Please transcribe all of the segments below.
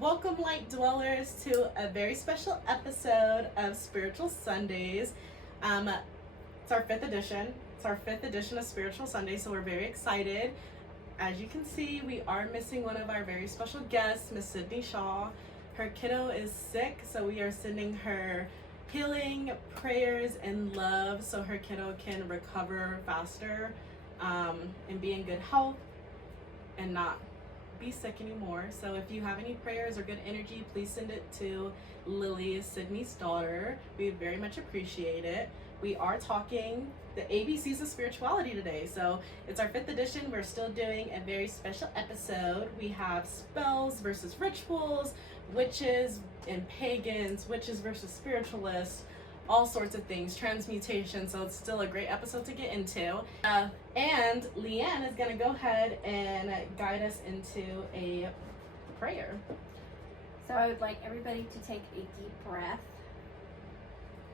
Welcome, light dwellers, to a very special episode of Spiritual Sundays. It's our fifth edition. It's our fifth edition of Spiritual Sundays, so we're very excited. As you can see, we are missing one of our very special guests, Miss Sydney Shaw. Her kiddo is sick, so we are sending her healing prayers and love so her kiddo can recover faster and be in good health and not be sick anymore. So if you have any prayers or good energy, please send it to Lily, Sydney's daughter. We very much appreciate it. We are talking the ABCs of spirituality today. So it's our fifth edition. We're still doing a very special episode. We have spells versus rituals, witches and pagans, witches versus spiritualists, all sorts of things, transmutation. So it's still a great episode to get into. And Leanne is going to go ahead and guide us into a prayer. So I would like everybody to take a deep breath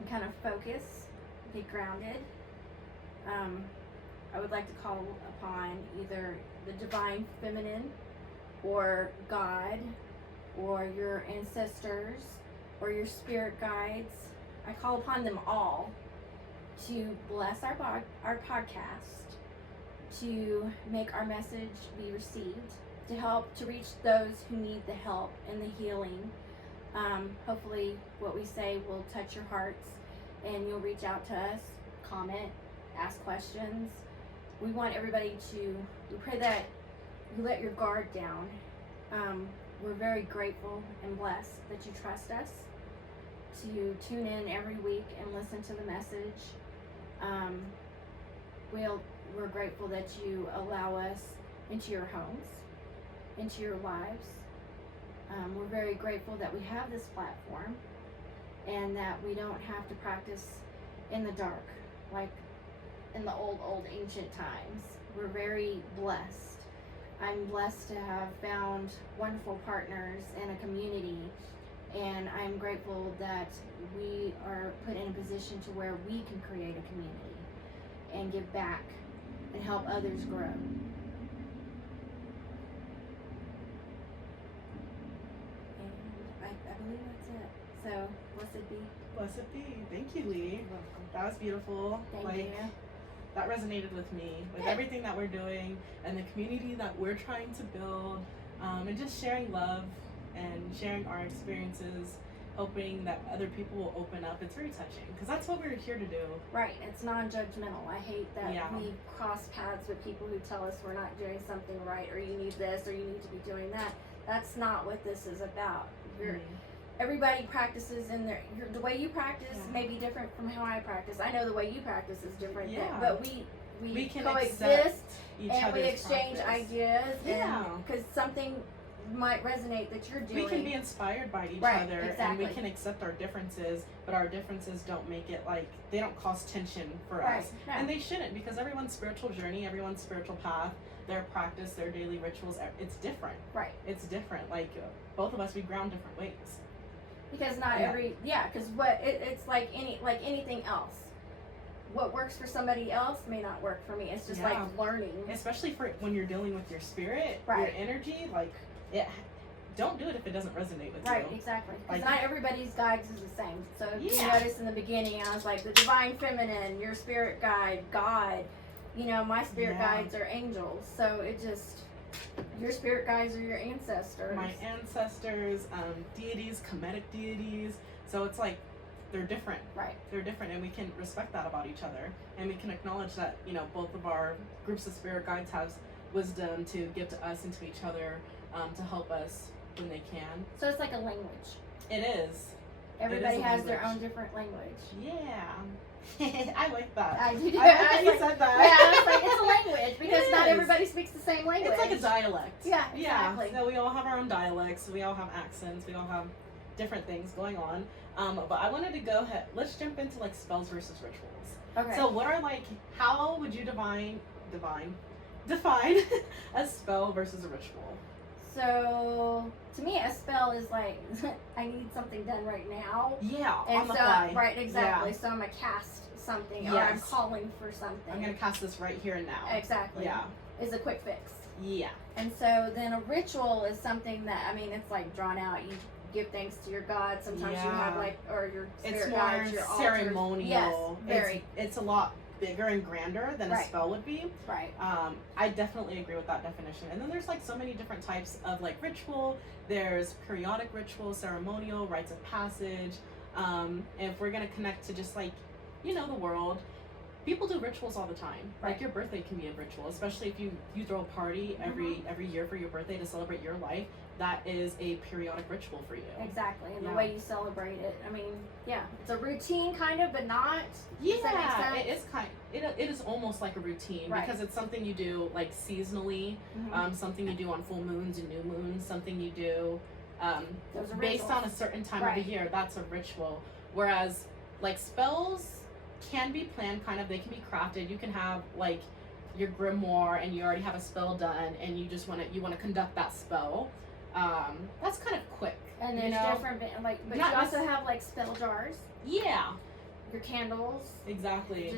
and kind of focus, get grounded. I would like to call upon either the divine feminine or God or your ancestors or your spirit guides. I call upon them all to bless our podcast, to make our message be received, to help to reach those who need the help and the healing. Hopefully what we say will touch your hearts and you'll reach out to us, comment, ask questions. We want everybody we pray that you let your guard down. We're very grateful and blessed that you trust us to tune in every week and listen to the message. We're grateful that you allow us into your homes, into your lives. We're very grateful that we have this platform and that we don't have to practice in the dark like in the old ancient times. We're very blessed. I'm blessed to have found wonderful partners and a community, and I'm grateful that we are put in a position to where we can create a community and give back and help others grow. And I believe that's it. So, blessed be. Blessed be. Thank you, Lee. That was beautiful. Thank you. That resonated with me, with everything that we're doing and the community that we're trying to build, and just sharing love and sharing our experiences, hoping that other people will open up. It's very touching because that's what we're here to do. Right. It's non-judgmental. I hate that we cross paths with people who tell us we're not doing something right, or you need this, or you need to be doing that. That's not what this is about. Everybody practices in the way you practice may be different from how I practice. I know the way you practice is different, but we can coexist and we exchange ideas, because something might resonate that you're doing. We can be inspired by each other, and we can accept our differences, but our differences don't make it they don't cause tension for us. No. And they shouldn't, because everyone's spiritual journey, everyone's spiritual path, their practice, their daily rituals, it's different. Right. It's different. Both of us, we ground different ways. Because not because it's like anything else. What works for somebody else may not work for me. It's just like learning. Especially for when you're dealing with your spirit, your energy, don't do it if it doesn't resonate with you. Right, exactly. Because not everybody's guides is the same. So if you notice in the beginning, I was like, the divine feminine, your spirit guide, God. My spirit guides are angels. So it just... Your spirit guides are your ancestors. My ancestors, deities, Kemetic deities. So it's they're different. Right. They're different, and we can respect that about each other. And we can acknowledge that, both of our groups of spirit guides have wisdom to give to us and to each other, to help us when they can. So it's like a language. It is. Everybody has their own different language. Yeah. I like that. I do. I like you said that. Yeah, it's like it's a language because not everybody speaks the same language. It's like a dialect. Yeah, exactly. So we all have our own dialects. We all have accents. We all have different things going on. But I wanted to go ahead. Let's jump into spells versus rituals. Okay. So what are how would you define a spell versus a ritual? So to me, a spell is I need something done right now. Yeah, and on the fly. Right, exactly. Yeah. So I'm gonna cast something, or I'm calling for something. I'm gonna cast this right here and now. Exactly. Yeah. Is a quick fix. Yeah. And so then a ritual is something that, I mean, it's like drawn out. You give thanks to your God. Sometimes you have like, or your spirit guides, your altars. Ceremonial. Yes, very. It's a lot bigger and grander than a spell would be. Right. I definitely agree with that definition. And then there's like so many different types of like ritual. There's periodic ritual, ceremonial, rites of passage. If we're gonna connect to just like, you know, the world, people do rituals all the time. Right. Like your birthday can be a ritual, especially if you throw a party every year for your birthday to celebrate your life. That is a periodic ritual for you. Exactly, and the way you celebrate it. I mean, yeah, it's a routine kind of, but not. Yeah, it is it is almost like a routine because it's something you do like seasonally, something you do on full moons and new moons, something you do based on a certain time of the year. That's a ritual. Whereas like spells can be planned, kind of. They can be crafted. You can have like your grimoire and you already have a spell done, and you just want to conduct that spell. That's kind of quick. And there's different, like, but you also have like spell jars. Yeah. Your candles. Exactly.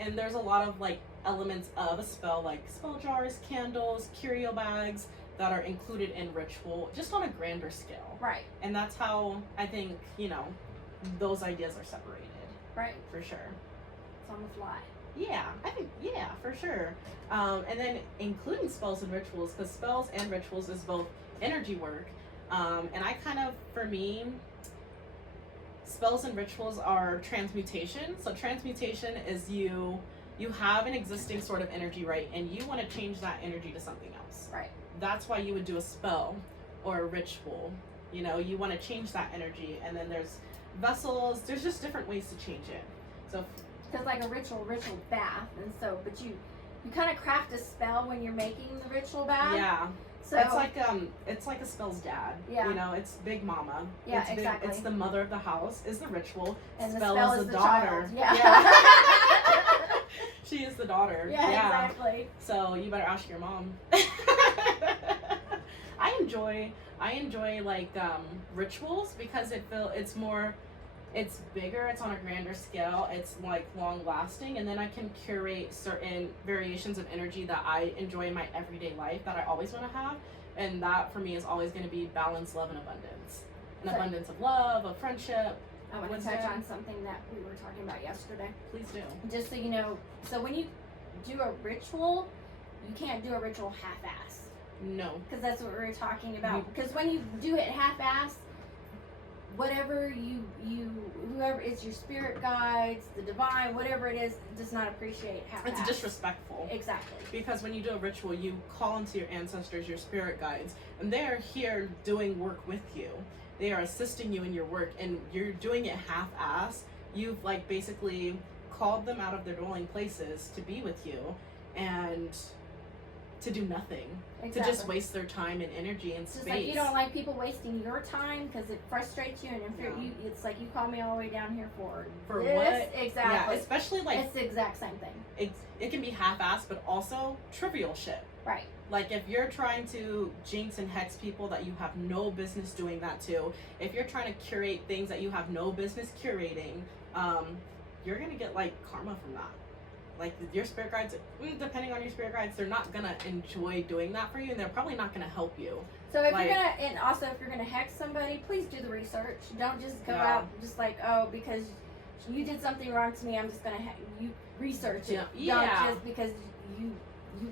And there's a lot of like elements of a spell, like spell jars, candles, curio bags that are included in ritual, just on a grander scale. Right. And that's how I think, you know, those ideas are separated. Right. For sure. It's on the fly. Yeah, I think, yeah, for sure. And then including spells and rituals, because spells and rituals is both energy work. And I kind of, for me, spells and rituals are transmutation. So transmutation is you have an existing sort of energy, right? And you want to change that energy to something else. Right. That's why you would do a spell or a ritual. You know, you want to change that energy. And then there's vessels. There's just different ways to change it. So because like a ritual bath, and so but you kind of craft a spell when you're making the ritual bath. Yeah. So it's like a spell's dad. Yeah. You know, it's Big Mama. Yeah, it's exactly. It's the mother of the house, is the ritual. And spell the spell is the daughter. Child. Yeah. She is the daughter. Yeah, exactly. So you better ask your mom. I enjoy like rituals because it's bigger, it's on a grander scale, it's like long lasting, and then I can curate certain variations of energy that I enjoy in my everyday life that I always want to have, and that for me is always going to be balance, love, and abundance. An abundance of love, of friendship. I want to touch on something that we were talking about yesterday. Please do. Just so you know, so when you do a ritual, you can't do a ritual half-ass. No. Because that's what we were talking about. Because when you do it half-ass, whatever whoever it's your spirit guides, the divine, whatever it is, does not appreciate half-ass. It's disrespectful. Exactly. Because when you do a ritual, you call into your ancestors, your spirit guides, and they are here doing work with you. They are assisting you in your work, and you're doing it half-ass. You've like basically called them out of their dwelling places to be with you, and to do nothing. Exactly. To just waste their time and energy and space. Just like you don't like people wasting your time because it frustrates you, and it's like you call me all the way down here for this. What? Exactly. Yeah, especially like it's the exact same thing. It can be half-assed, but also trivial shit. Right. Like if you're trying to jinx and hex people that you have no business doing that to, if you're trying to curate things that you have no business curating, you're gonna get like karma from that. Like your spirit guides, depending on your spirit guides, they're not gonna enjoy doing that for you, and they're probably not gonna help you. So if you're gonna, and also if you're gonna hex somebody, please do the research. Don't just go out just like, oh, because you did something wrong to me, I'm just gonna you research it. Yeah. Don't just because you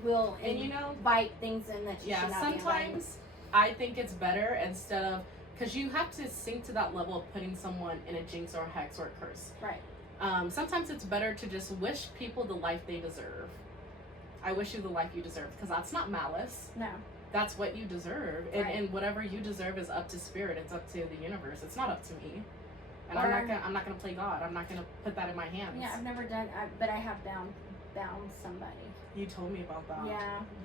will and bite things in that you should not be sometimes I think it's better instead of, because you have to sink to that level of putting someone in a jinx or a hex or a curse. Right. Sometimes it's better to just wish people the life they deserve. I wish you the life you deserve, because that's not malice. No. That's what you deserve. Right. And whatever you deserve is up to spirit. It's up to the universe. It's not up to me. And I'm not gonna play God. I'm not gonna put that in my hands. Yeah, I've never done, but I have bound somebody. You told me about that.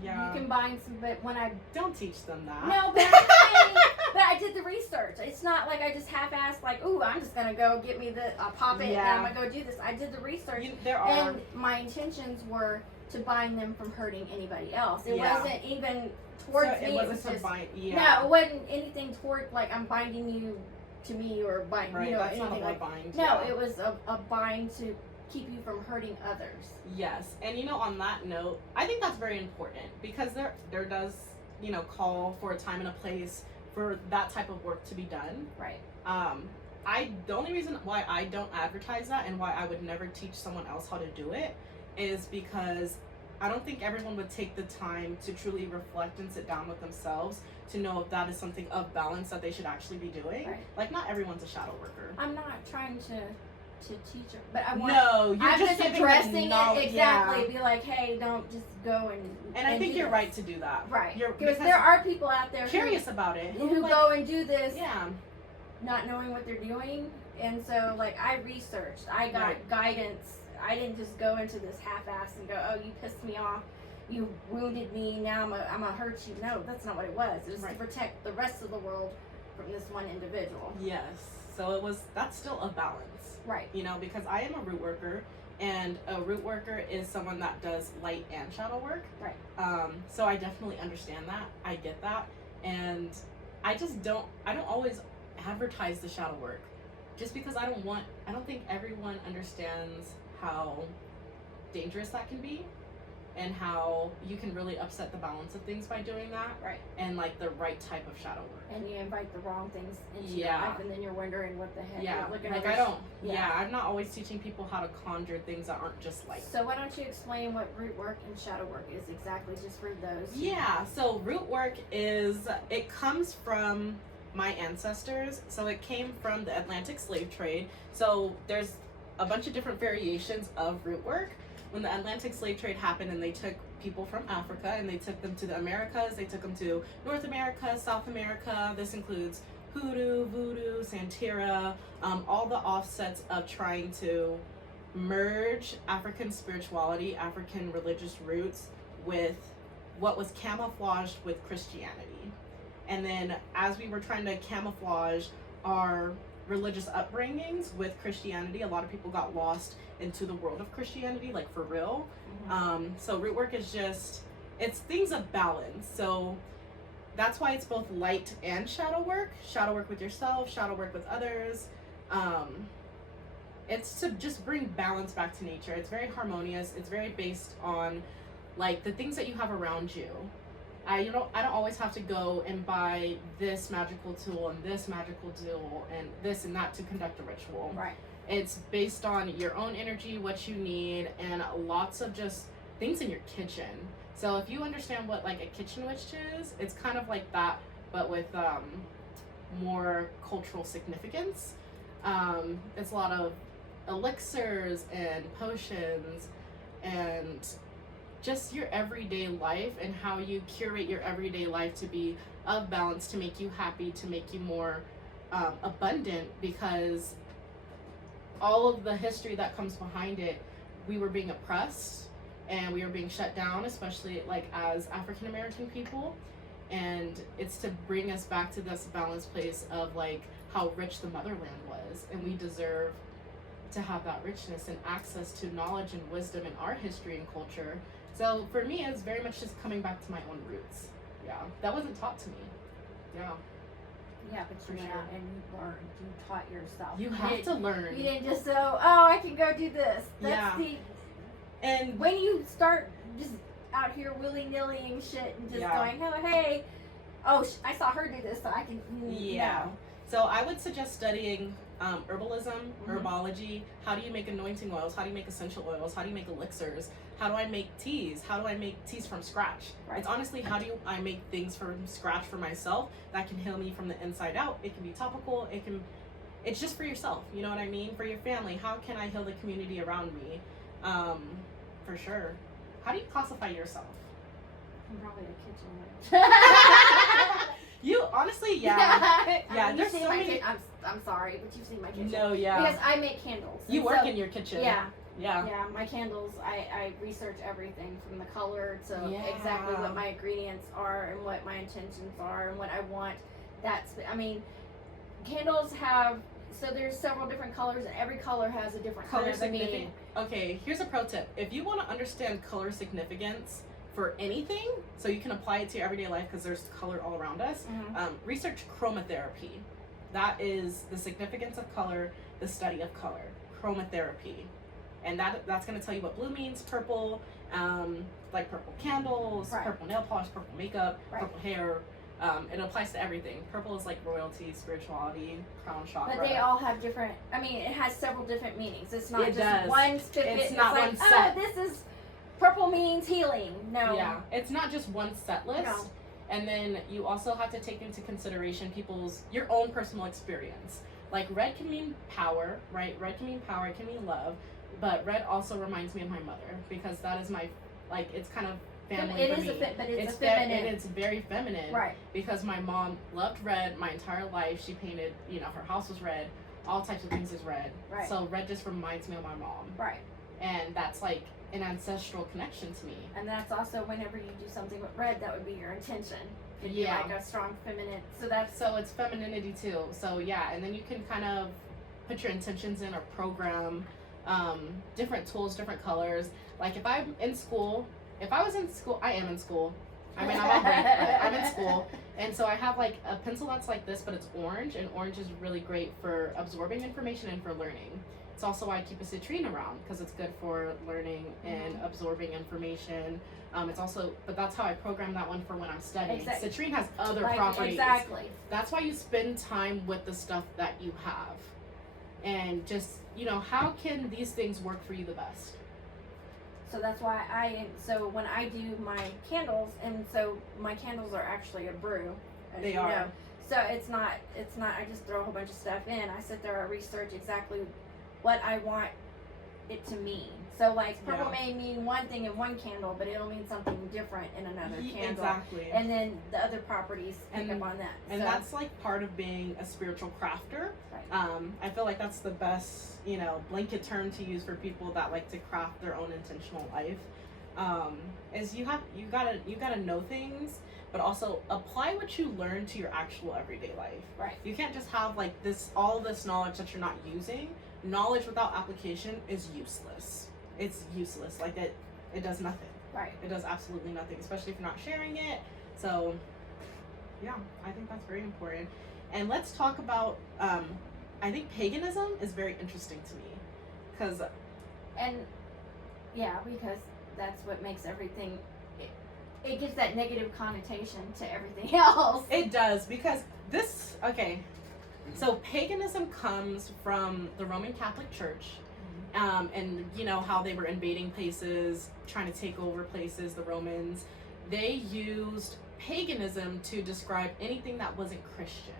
Yeah. You can bind some, but when I don't teach them that. No, but I'm saying, but I did the research. It's not like I just half-assed, like, ooh, I'm just gonna go get me I'll pop it and I'm gonna go do this. I did the research, and my intentions were to bind them from hurting anybody else. It wasn't even towards me. It wasn't to bind. No, it wasn't anything toward like I'm binding you to me or bind. Right, you know, that's anything not a like bind. No, it was a bind to keep you from hurting others. Yes. And, you know, on that note, I think that's very important because there does, you know, call for a time and a place for that type of work to be done. Right. The only reason why I don't advertise that and why I would never teach someone else how to do it is because I don't think everyone would take the time to truly reflect and sit down with themselves to know if that is something of balance that they should actually be doing. Right. Like, not everyone's a shadow worker. I'm not trying to teach her, but I want. No, you're I'm just giving addressing them it knowledge. exactly. Yeah. Be like, hey, don't just go And I think do you're this. right to do that. Right. You're Because there are people out there curious about it who like, go and do this, yeah, not knowing what they're doing, and so like I researched, I got Right. guidance. I didn't just go into this half-ass and go, oh, you pissed me off, you wounded me, now I'm gonna hurt you. No, that's not what it was. It was Right. to protect the rest of the world from this one individual. Yes. So that's still a balance. Right. You know, because I am a root worker, and a root worker is someone that does light and shadow work. Right. So I definitely understand that. I get that. And I don't always advertise the shadow work just because I don't think everyone understands how dangerous that can be and how you can really upset the balance of things by doing that. Right. And like the right type of shadow work. And you invite the wrong things into your Yeah. life, and then you're wondering what the heck. Yeah, You're looking like over I'm not always teaching people how to conjure things that aren't just light. So why don't you explain what root work and shadow work is exactly, just for those? Yeah, so root work it comes from my ancestors. So it came from the Atlantic slave trade. So there's a bunch of different variations of root work. When the Atlantic slave trade happened and they took people from Africa and they took them to the Americas, they took them to North America, South America. This includes hoodoo, voodoo, Santeria, all the offsets of trying to merge African spirituality, African religious roots with what was camouflaged with Christianity. And then as we were trying to camouflage our religious upbringings with Christianity, a lot of people got lost into the world of Christianity, like for real. So root work is it's things of balance. So that's why it's both light and shadow work with yourself, shadow work with others. It's to just bring balance back to nature. It's very harmonious. It's very based on like the things that you have around you. I don't always have to go and buy this magical tool and this magical tool and this and that to conduct a ritual. Right. It's based on your own energy, what you need, and lots of just things in your kitchen. So if you understand what like a kitchen witch is, it's kind of like that, but with more cultural significance. It's a lot of elixirs and potions and just your everyday life and how you curate your everyday life to be of balance, to make you happy, to make you more abundant, because all of the history that comes behind it, we were being oppressed and we were being shut down, especially like as African American people. And it's to bring us back to this balanced place of like how rich the motherland was, and we deserve to have that richness and access to knowledge and wisdom in our history and culture. So for me, it's very much just coming back to my own roots. Yeah, that wasn't taught to me. Yeah. Yeah, but you went out and you learned. You taught yourself. You have to learn. You didn't just go, oh, I can go do this. Yeah. And when you start just out here willy-nillying shit and just going, oh, hey, I saw her do this, so I can. Yeah. No. So I would suggest studying herbalism, herbology. How do you make anointing oils? How do you make essential oils? How do you make elixirs? How do I make teas? How do I make teas from scratch? Right. It's honestly, how do I make things from scratch for myself that can heal me from the inside out? It can be topical. It's just for yourself. You know what I mean? For your family. How can I heal the community around me? For sure. How do you classify yourself? I'm probably a kitchen witch. You honestly, yeah. Yeah, there's so many. I'm sorry, but you've seen my kitchen. No, yeah. Because I make candles. You work in your kitchen. Yeah. Yeah. Yeah, my candles, I research everything from the color to exactly what my ingredients are and what my intentions are and what I want. Candles have, so there's several different colors and every color has a different Color kind of meaning. significance. Okay, here's a pro tip. If you want to understand color significance for anything, so you can apply it to your everyday life because there's color all around us, research chromotherapy. That is the significance of color, the study of color. Chromotherapy. and that's going to tell you what blue means. Purple, like purple candles, Right. purple nail polish, purple makeup, Right. purple hair. It applies to everything. Purple is like royalty, spirituality, crown chakra. But they all have different. I mean, it has several different meanings. It's not It just does. one specific. It's not like, one set. Oh, this is purple means healing. No. Yeah, it's not just one set list. No. And then you also have to take into consideration your own personal experience. Like red can mean power, right? Red can mean power, it can mean love. But red also reminds me of my mother because that is my, like, it's kind of family It for is me. but it's a feminine. feminine. It's very feminine. Right. Because my mom loved red my entire life. She painted, her house was red. All types of things is red. Right. So red just reminds me of my mom. Right. And that's like an ancestral connection to me. And that's also whenever you do something with red, that would be your intention. It'd be Yeah. like a strong feminine. So it's femininity too. So yeah, and then you can kind of put your intentions in or program different tools, different colors. Like if I was in school, I am in school. I mean, I'm on break, but I'm in school. And so I have like a pencil that's like this, but it's orange, and orange is really great for absorbing information and for learning. It's also why I keep a citrine around, because it's good for learning and absorbing information. It's also, but that's how I program that one for when I'm studying. Exactly. Citrine has other Like, properties. exactly. That's why you spend time with the stuff that you have. And just, how can these things work for you the best? So that's why so when I do my candles, and so my candles are actually a brew. As They you are. know. So it's not, I just throw a whole bunch of stuff in. I sit there, I research exactly what I want it to mean. So like purple may mean one thing in one candle, but it'll mean something different in another candle. Exactly. And then the other properties pick up on that. And So- that's like part of being a spiritual crafter. Right. I feel like that's the best, blanket term to use for people that like to craft their own intentional life. Is you gotta know things, but also apply what you learn to your actual everyday life. Right. You can't just have like all this knowledge that you're not using. Knowledge without application is useless. It's useless. Like it does nothing. Right. It does absolutely nothing, especially if you're not sharing it. So, yeah, I think that's very important. And let's talk about, I think paganism is very interesting to me. Because that's what makes everything, it gives that negative connotation to everything else. it does, because so paganism comes from the Roman Catholic Church. And how they were invading places, trying to take over places, the Romans. They used paganism to describe anything that wasn't Christian.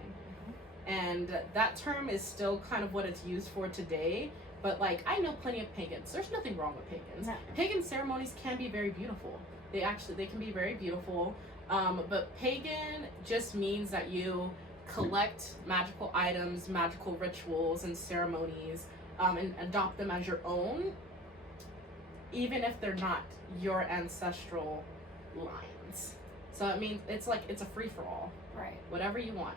And that term is still kind of what it's used for today. But like, I know plenty of pagans. There's nothing wrong with pagans. No. Pagan ceremonies can be very beautiful. They can be very beautiful. But pagan just means that you collect magical items, magical rituals, and ceremonies, and adopt them as your own, even if they're not your ancestral lines. So it means it's a free-for-all. Right. Whatever you want.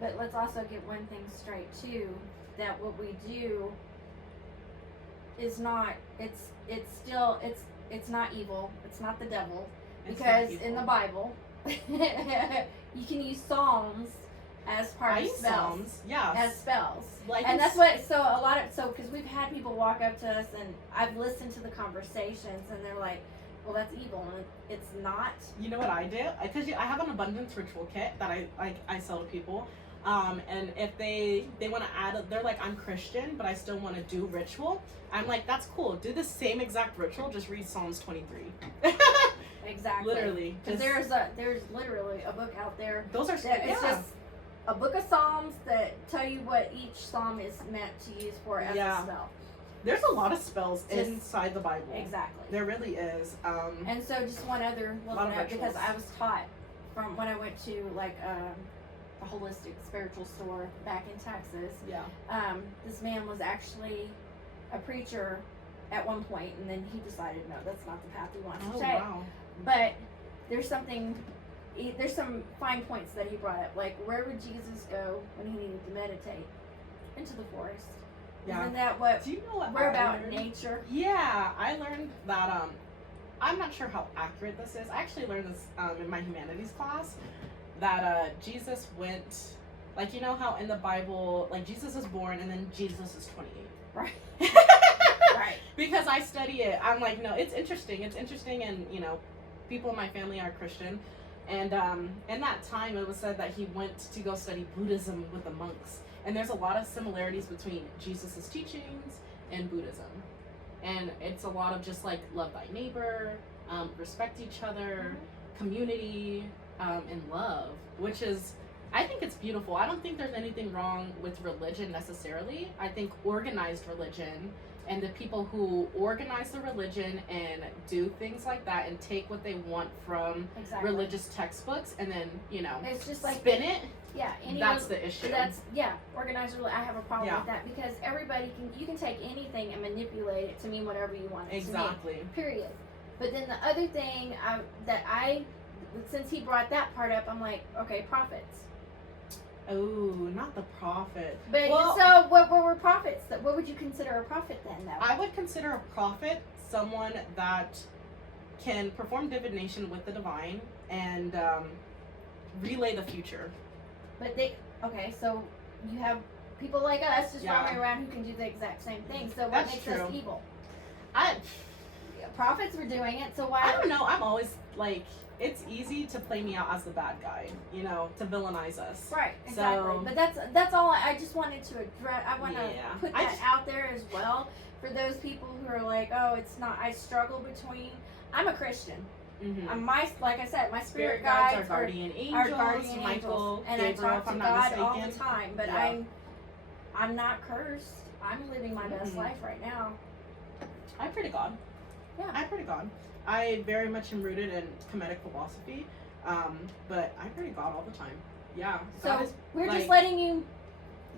But let's also get one thing straight too, that what we do is not, it's not evil, it's not the devil, It's because not in the evil. Bible, you can use psalms as part of spells. Psalms, yeah. As spells. Like And that's what, because we've had people walk up to us, and I've listened to the conversations, and they're like, well, that's evil, and it's not. You know what I do? Because I have an abundance ritual kit that I sell to people. And if they want to add, they're like, I'm Christian, but I still want to do ritual. I'm like, that's cool. Do the same exact ritual, just read Psalms 23. Exactly. Literally. Because there's literally a book out there. Those are That it's just a book of Psalms that tell you what each Psalm is meant to use for as a spell. There's a lot of spells inside the Bible. Exactly. There really is. And so just one other little note, because rituals. I was taught from when I went to like a holistic spiritual store back in Texas. Yeah. This man was actually a preacher at one point, and then he decided, no, that's not the path he wants to take. Wow. But there's some fine points that he brought up, like where would Jesus go when he needed to meditate? Into the forest. Yeah. Isn't that what Do you know what we're I about? learned? Nature. Yeah, I learned that, I'm not sure how accurate this is. I actually learned this in my humanities class, that Jesus went, like, you know how in the Bible, like, Jesus is born and then Jesus is 28. Right. Right. Because I study it. I'm like, no, it's interesting. It's interesting, and people in my family are Christian, and in that time it was said that he went to go study Buddhism with the monks, and there's a lot of similarities between Jesus's teachings and Buddhism, and it's a lot of just like love thy neighbor, respect each other, community, and love, which is, I think it's beautiful. I don't think there's anything wrong with religion necessarily. I think organized religion and the people who organize the religion and do things like that and take what they want from religious textbooks and then, it's just like spin it. Yeah, that's the issue. Organized religion. I have a problem with that because you can take anything and manipulate it to mean whatever you want it to mean. Period. But then the other thing since he brought that part up, I'm like, okay, prophets. Oh, not the prophet. But so what were prophets? What would you consider a prophet then, though? I would consider a prophet someone that can perform divination with the divine and relay the future. But so you have people like us just roaming around who can do the exact same thing. So what makes us evil? Prophets were doing it, so why? I don't know. I'm always like, it's easy to play me out as the bad guy, to villainize us. Right, exactly. So, but that's all I just wanted to address. I want to put that out there as well for those people who are like, oh, it's not. I struggle between. I'm a Christian. Mm-hmm. Like I said, my spirit guides are guardian angels, Michael, and Gabriel, I talk to God all the time. But I'm not cursed. I'm living my best life right now. I pray to God. Yeah, I pray to God. I very much am rooted in Kemetic philosophy, but I pray to God all the time. Yeah. So we're just letting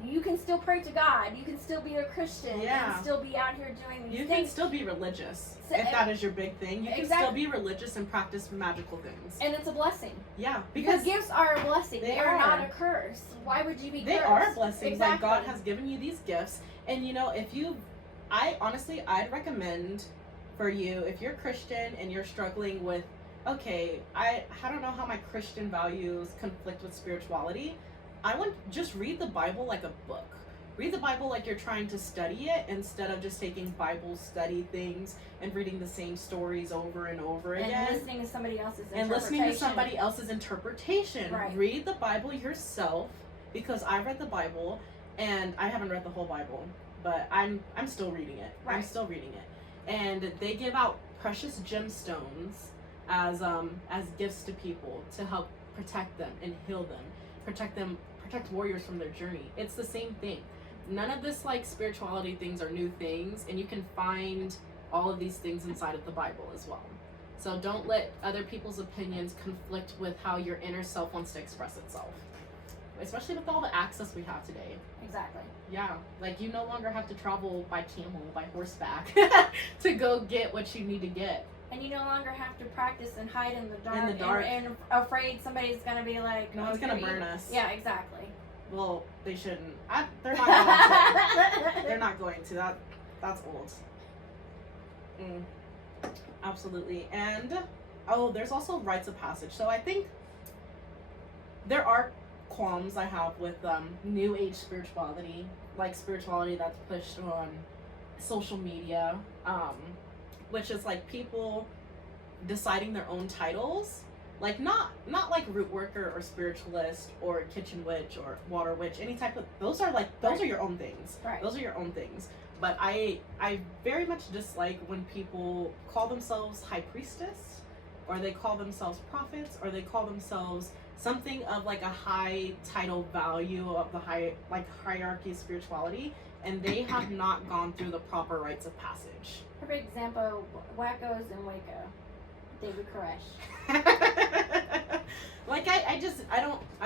you can still pray to God. You can still be a Christian and still be out here doing these things. You can still be religious if that is your big thing. You can still be religious and practice magical things. And it's a blessing. Yeah. Because gifts are a blessing. They are not a curse. Why would you be cursed? They are a blessing. Exactly. Like God has given you these gifts. And I'd recommend for you, if you're Christian and you're struggling with, okay, I don't know how my Christian values conflict with spirituality, I would just read the Bible like a book. Read the Bible like you're trying to study it instead of just taking Bible study things and reading the same stories over and over again. And listening to somebody else's interpretation. Right. Read the Bible yourself, because I read the Bible and I haven't read the whole Bible, but I'm still reading it. Right. I'm still reading it. And they give out precious gemstones as gifts to people to help protect them and heal them, protect warriors from their journey. It's the same thing. None of this like spirituality things are new things, and you can find all of these things inside of the Bible as well. So don't let other people's opinions conflict with how your inner self wants to express itself. Especially with all the access we have today. Exactly. Yeah, like you no longer have to travel by camel, by horseback to go get what you need to get. And you no longer have to practice and hide in the dark. And afraid somebody's going to be like, no one's going to burn us. Yeah, exactly. Well, they shouldn't. They're not going to. They're not going to. That's old. Absolutely. And, there's also rites of passage. So I think there are qualms I have with new age spirituality, like spirituality that's pushed on social media, which is like people deciding their own titles, like not like root worker or spiritualist or kitchen witch or water witch, any type of those are your own things. Right. Those are your own things. But I very much dislike when people call themselves high priestess, or they call themselves prophets, or they call themselves something of like a high title value of the hierarchy of spirituality, and they have not gone through the proper rites of passage. Perfect example, Wackos in Waco. David Koresh. Like I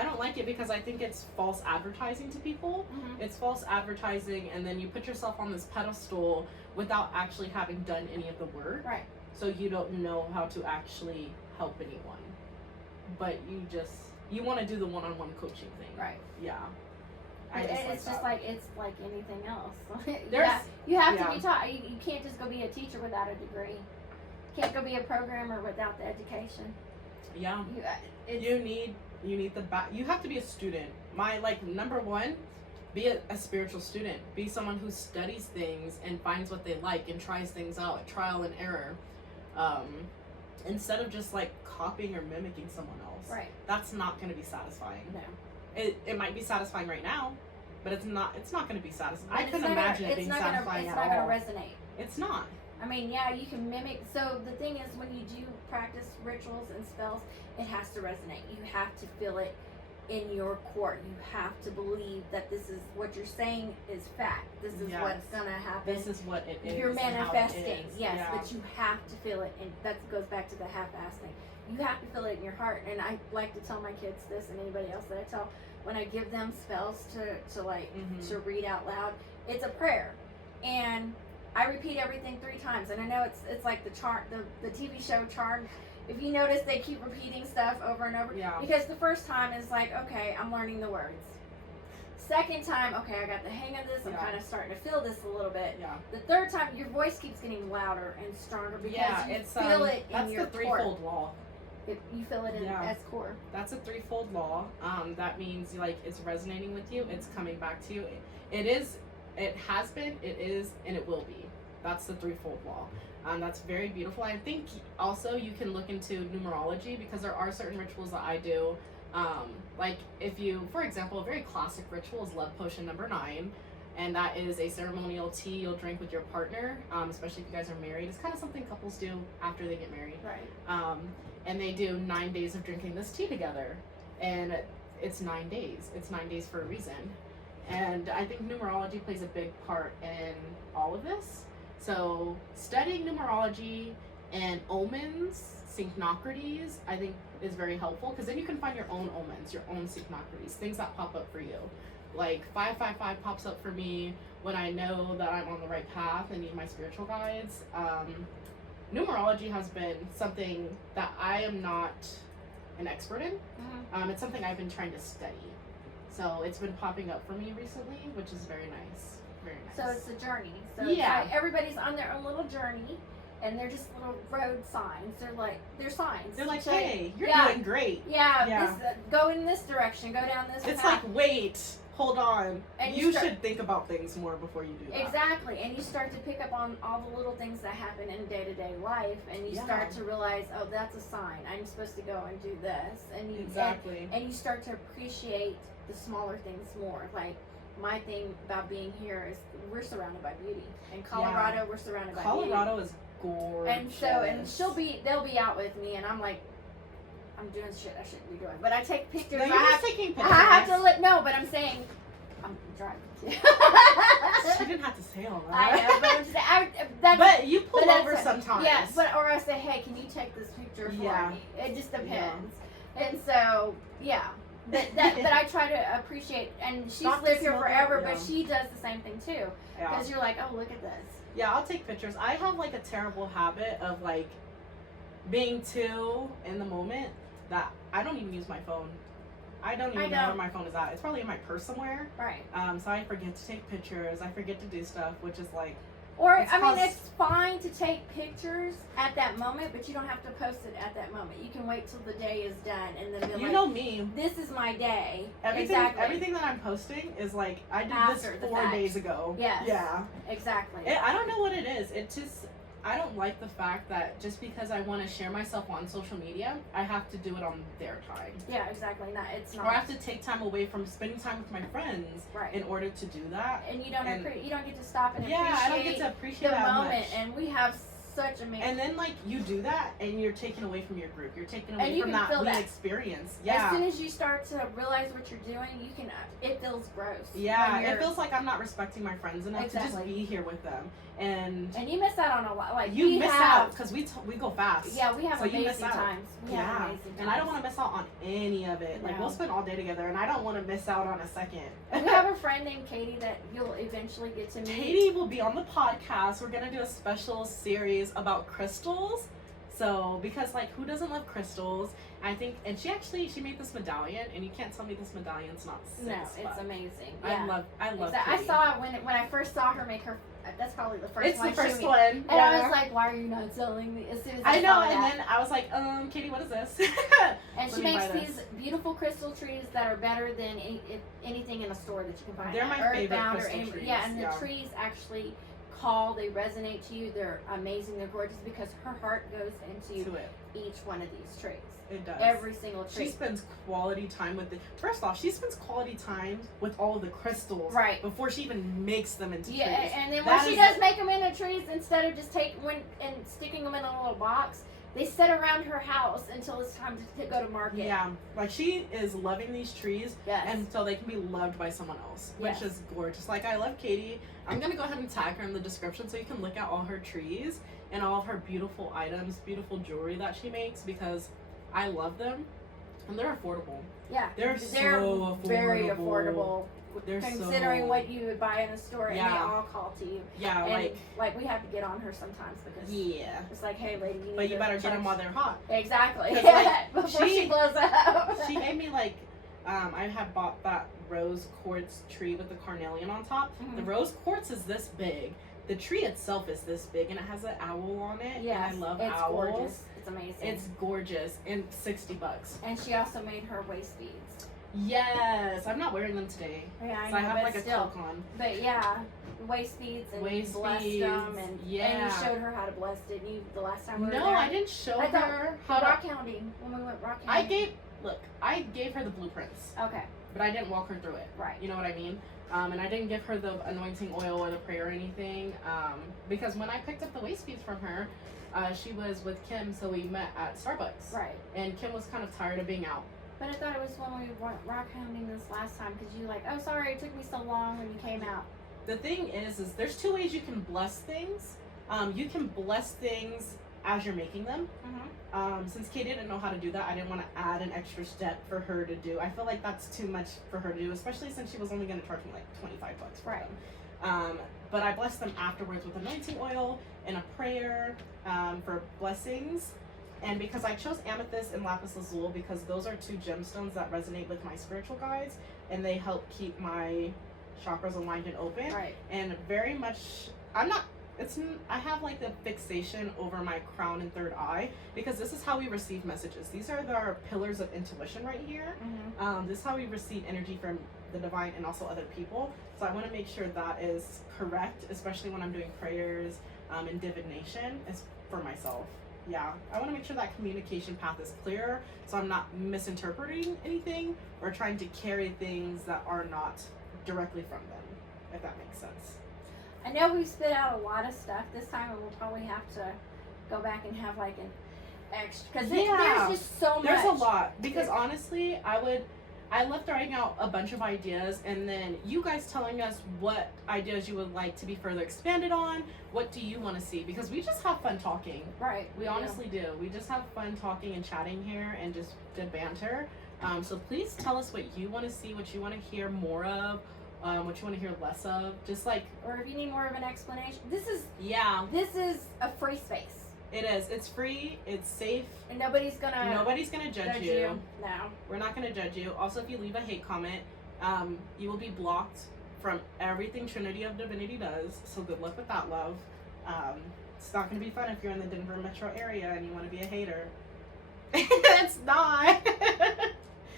don't like it because I think it's false advertising to people. Mm-hmm. It's false advertising, and then you put yourself on this pedestal without actually having done any of the work. Right. So you don't know how to actually help anyone. But you want to do the one-on-one coaching thing. Right. Yeah. It's like anything else. You have to be taught. You can't just go be a teacher without a degree. Can't go be a programmer without the education. Yeah. You need the you have to be a student. My number one be a spiritual student. Be someone who studies things and finds what they like and tries things out, trial and error. Instead of just like copying or mimicking someone else. Right. That's not going to be satisfying. No. It might be satisfying right now, but it's not going to be satisfying. I And couldn't imagine it being satisfying at all. It's not going to resonate. It's not. I mean, yeah, you can mimic. So the thing is, when you do practice rituals and spells, it has to resonate. You have to feel it in your core. You have to believe that this is what you're saying is fact. This is what's going to happen. This is what it is. You're manifesting, and how it is. yes, Yeah. but you have to feel it, and that goes back to the half-ass thing. You have to feel it in your heart, and I like to tell my kids this, and anybody else that I tell, when I give them spells to to read out loud, it's a prayer, and I repeat everything 3 times, and I know it's like the TV show Charmed. If you notice, they keep repeating stuff over and over. Yeah. Because the first time is like, okay, I'm learning the words. Second time, okay, I got the hang of this. I'm kind of starting to feel this a little bit. Yeah. The third time, your voice keeps getting louder and stronger because you it's, feel it in that's your the threefold law. You feel it in as core. That's a threefold law. That means like it's resonating with you. It's coming back to you. It is. It has been. It is, and it will be. That's the threefold law. That's very beautiful. I think also you can look into numerology because there are certain rituals that I do. Like if you, for example, a very classic ritual is love potion number 9. And that is a ceremonial tea you'll drink with your partner, especially if you guys are married. It's kind of something couples do after they get married. Right. And they do 9 days of drinking this tea together. And it's 9 days. It's 9 days for a reason. And I think numerology plays a big part in all of this. So studying numerology and omens, synchnocrities, I think is very helpful because then you can find your own omens, your own synchnocrities, things that pop up for you. Like 555 pops up for me when I know that I'm on the right path and need my spiritual guides. Numerology has been something that I am not an expert in. It's something I've been trying to study. So it's been popping up for me recently, which is very nice. Very nice. So it's a journey. So Yeah. it's like everybody's on their own little journey, and they're just little road signs. They're signs. They're like, So, hey, you're yeah. doing great. Yeah. This, go in this direction. Go down this It's path. like, wait, hold on. And you start- should think about things more before you do that. Exactly, and you start to pick up on all the little things that happen in day-to-day life, and you Yeah. start to realize, oh, that's a sign. I'm supposed to go and do this, and you Exactly. and you start to appreciate the smaller things more. Like my thing about being here is we're surrounded by beauty. In Colorado, we're surrounded by beauty. Colorado is gorgeous. And they'll be out with me, and I'm like, I'm doing shit I shouldn't be doing, but I take pictures. No, you're just taking pictures. I have to no, but I'm saying I'm driving. She didn't have to say all that. I know, but I'm just, but you pull over sometimes. Yeah, or I say, hey, can you take this picture for me? It just depends. And so, yeah. But I try to appreciate, and she's lived here forever, but she does the same thing too. Because you're like, oh, look at this. Yeah, I'll take pictures. I have like a terrible habit of like being too in the moment that I don't even use my phone. I don't even know where my phone is at. It's probably in my purse somewhere. Right. So I forget to take pictures. I forget to do stuff, which is like. Or, it's fine to take pictures at that moment, but you don't have to post it at that moment. You can wait till the day is done and then be You know me. This is my day. Everything that I'm posting is like, I did After this the 4 fact. days ago. Yes. Yeah. Exactly. I don't know what it is. It just, I don't like the fact that just because I want to share myself on social media, I have to do it on their time. Yeah, exactly. It's not. Or I have to take time away from spending time with my friends in order to do that. And you don't get to stop and I don't get to appreciate the that moment. much. And we have such amazing. And then like you do that, and you're taken away from your group. You're taken away from that experience. Yeah. As soon as you start to realize what you're doing, you can. It feels gross. Yeah, it feels like I'm not respecting my friends enough to just be here with them. And you miss out on a lot. Like you miss out because we go fast. Yeah, we have so amazing times. And I don't want to miss out on any of it. Like we'll spend all day together, and I don't want to miss out on a second. We have a friend named Katie that you'll eventually get to meet. Katie will be on the podcast. We're gonna do a special series about crystals. So, because like, who doesn't love crystals? I think, and she made this medallion, and you can't tell me this medallion's not $6. No, it's amazing. Yeah. I love I Kitty. saw it when I first saw her make her. That's probably the first It's one. the first she one. And Yeah. I was like, why are you not selling me? As soon as I know, saw and that. then I was like, Katie, what is this? And Let she me makes buy this. these beautiful crystal trees that are better than anything in a store that you can find. They're my favorite Earthbound crystal trees. Yeah, and the trees actually they resonate to you. They're amazing. They're gorgeous because her heart goes into each one of these trees. It does. Every single tree. She spends quality time with it. First off, she spends quality time with all of the crystals before she even makes them into trees. And then when she does make them into trees, instead of just sticking them in a little box, they sit around her house until it's time to go to market. Yeah, like she is loving these trees, yes. and so they can be loved by someone else, which yes. is gorgeous. Like, I love Katie. I'm gonna go ahead and tag her in the description so you can look at all her trees and all of her beautiful items, beautiful jewelry that she makes, because I love them and they're affordable. Yeah, they're so affordable. Very affordable. They're considering what you would buy in a store, and they all call to you. Yeah, and like we have to get on her sometimes because it's like, hey, lady, you better get them while they're hot. Exactly. Like, before she blows up. She gave me like, I had bought that rose quartz tree with the carnelian on top. Mm-hmm. The rose quartz is this big. The tree itself is this big, and it has an owl on it. Yeah, and I love it's owls. Gorgeous. It's amazing. It's gorgeous, and $60. And she also made her waist beads. Yes, I'm not wearing them today. Yeah, I so know, I have but like a still, cloak on. But yeah, waist beads and waist blessed beads, them, and you showed her how to bless, didn't you? The last time we were there. No, I didn't show her how to rock hounding when we went rock hounding. I gave her the blueprints. Okay. But I didn't walk her through it. Right. You know what I mean? And I didn't give her the anointing oil or the prayer or anything, because when I picked up the waist beads from her, she was with Kim, so we met at Starbucks. Right. And Kim was kind of tired of being out. But I thought it was when we went rock hounding this last time, because you like, oh, sorry, it took me so long when you came out. The thing is there's two ways you can bless things. You can bless things as you're making them. Mm-hmm. Since Katie didn't know how to do that, I didn't want to add an extra step for her to do. I feel like that's too much for her to do, especially since she was only going to charge me like $25 for them. But I blessed them afterwards with anointing oil and a prayer for blessings. And because I chose amethyst and lapis lazuli, because those are two gemstones that resonate with my spiritual guides, and they help keep my chakras aligned and open. Right. And very much, I have like a fixation over my crown and third eye, because this is how we receive messages. These are our pillars of intuition right here. Mm-hmm. This is how we receive energy from the divine and also other people. So I want to make sure that is correct, especially when I'm doing prayers and divination, is for myself. Yeah, I want to make sure that communication path is clear, so I'm not misinterpreting anything or trying to carry things that are not directly from them, if that makes sense. I know we've spit out a lot of stuff this time, and we'll probably have to go back and have like an extra, because there's just so much. There's a lot, because honestly, I left writing out a bunch of ideas, and then you guys telling us what ideas you would like to be further expanded on. What do you want to see? Because we just have fun talking. Right. We honestly do. We just have fun talking and chatting here, and just good banter. So please tell us what you want to see, what you want to hear more of, what you want to hear less of. Just like, or if you need more of an explanation. This is a free space. It is. It's free. It's safe. And nobody's gonna judge you. No. We're not gonna judge you. Also, if you leave a hate comment, you will be blocked from everything Trinity of Divinity does. So good luck with that, love. It's not gonna be fun if you're in the Denver metro area and you want to be a hater. It's not.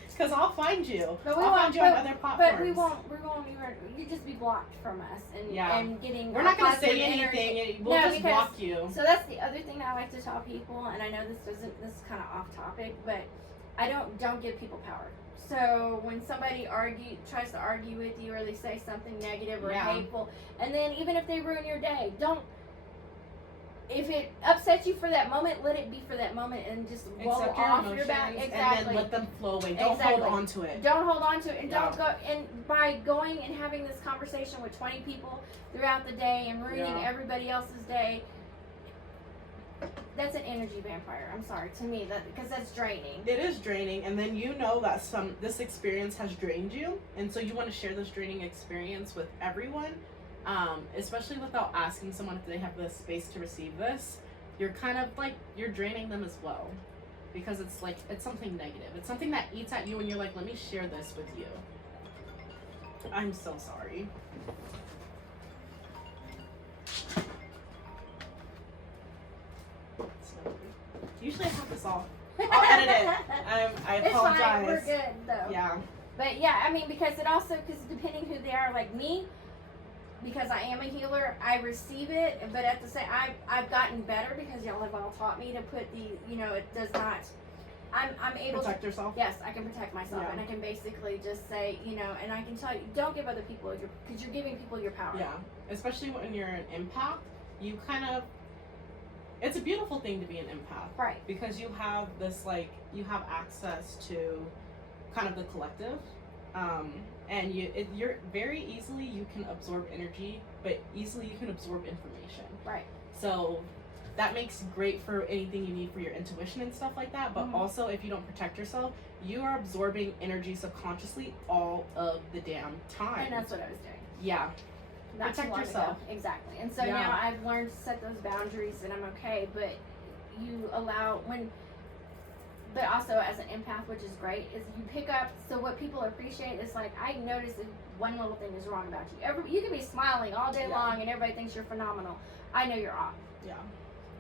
Because I'll find you. I'll find you on other platforms. But we won't even. You just be blocked from us, and getting. We're not gonna say anything. We'll just block you. So that's the other thing I like to tell people, and I know this is kind of off topic, but I don't give people power. So when somebody tries to argue with you, or they say something negative or hateful, and then even if they ruin your day, don't. If it upsets you for that moment, let it be for that moment, and just roll off your back. Exactly. And then let them flow away. Don't hold on to it. Don't hold on to it, and don't go. And by going and having this conversation with 20 people throughout the day and ruining everybody else's day, that's an energy vampire. I'm sorry, to me, because that's draining. It is draining, and then you know that this experience has drained you, and so you want to share this draining experience with everyone. Especially without asking someone if they have the space to receive this. you're kind of like, you're draining them as well. Because it's like, it's something negative. It's something that eats at you and you're like, let me share this with you. I'm so sorry. Usually I have this all. I'll edit it. I apologize. It's fine. We're good though. Yeah. But yeah, I mean, because it also, because depending who they are, like me, because I am a healer, I receive it. But at the same, I've gotten better because y'all have all taught me to put the, you know, it does not. I'm able protect to yourself. Yes, I can protect myself, Yeah. and I can basically just say, you know, and I can tell you, don't give other people your, because you're giving people your power. Yeah. Especially when you're an empath, you kind of. It's a beautiful thing to be an empath. Right. Because you have this, like, you have access to kind of the collective. And you're very easily, you can absorb energy, but easily you can absorb information. Right. So that makes great for anything you need for your intuition and stuff like that. But also, if you don't protect yourself, you are absorbing energy subconsciously all of the damn time. And that's what I was doing. Yeah. Not Protect too long yourself. ago. Exactly. And so Yeah. now I've learned to set those boundaries, and I'm okay. But you allow but also as an empath, which is great, is you pick up. So what people appreciate is, like, I notice if one little thing is wrong about you. You can be smiling all day long, and everybody thinks you're phenomenal. I know you're off. Yeah.